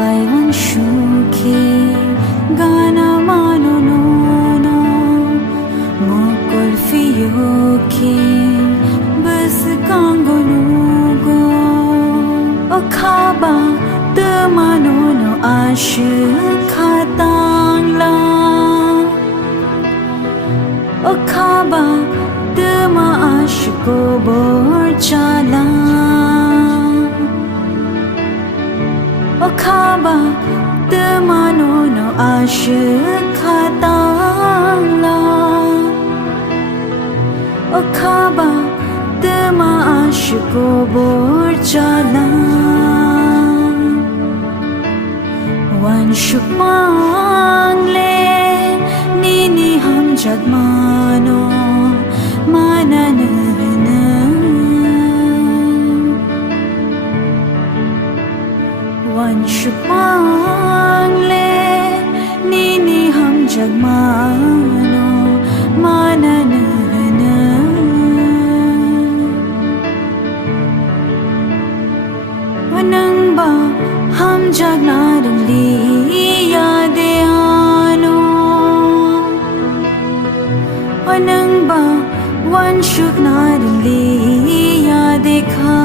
Baywan shuki gana mano no no mokol fiyoki bas kango nugo okaba de mano no ashu khatang la okaba de ma ashu ko bor chala okaba de mano no ashu khatang la okaba de ma ashu ko bor chala wan shuk mang le ni ham jag mano mana na wan shuk mang le ni ham jag mano mana na wanang ba ham jag na dang li ya de ano wanang ba wan shuk na dang li ya de kha